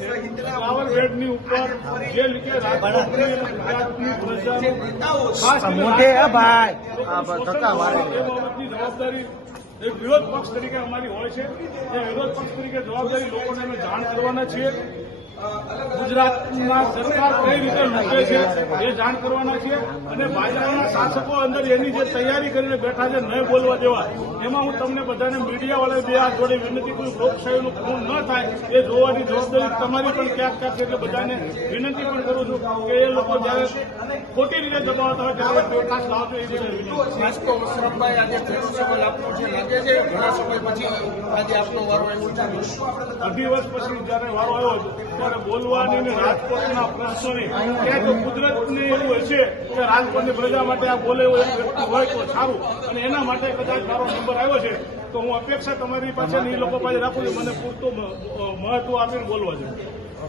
છે ફ્લાવર બેડની ઉપર જે રીતે રાજકોટની અને ગુજરાતની પ્રજાનું ખાસ બાબતની જવાબદારી એક વિરોધ પક્ષ તરીકે અમારી હોય છે. એ વિરોધ પક્ષ તરીકે જવાબદારી લોકોને અમે જાણ કરવાના છીએ. ગુજરાતના સરકાર કઈ રીતે લૂંટે છે એ જાણ કરવાના છીએ. અને ભાજપના શાસકો અંદર એની જે તૈયારી કરીને બેઠા છે નહીં બોલવા દેવા, એમાં હું તમને બધાને મીડિયાવાળાએ બે હાથ જોડે વિનંતી કરું, લોકશાહીનું ખૂન ન થાય એ જોવાની જવાબદારી તમારી પણ ક્યાંક ક્યાંક છે. એટલે બધાને વિનંતી પણ કરું છું કે એ લોકો જયારે ખોટી રીતે દબાવતા હોય ત્યારે પ્રકાશ લાવજો. એ બધા વિનંતી. અઢી વર્ષ પછી જયારે વારો આવ્યો ત્યારે બોલવાની ને રાજકોટના પ્રશ્નોની ક્યાંક કુદરતને એવું હશે કે રાજકોટની પ્રજા માટે આ બોલે એવું એક વ્યક્તિ હોય તો સારું, અને એના માટે કદાચ મારો નંબર આવ્યો છે તો હું અપેક્ષા તમારી પાસે એ લોકો પાસે રાખું છું મને પૂરતું મહત્વ આપીને બોલવા જોઈએ.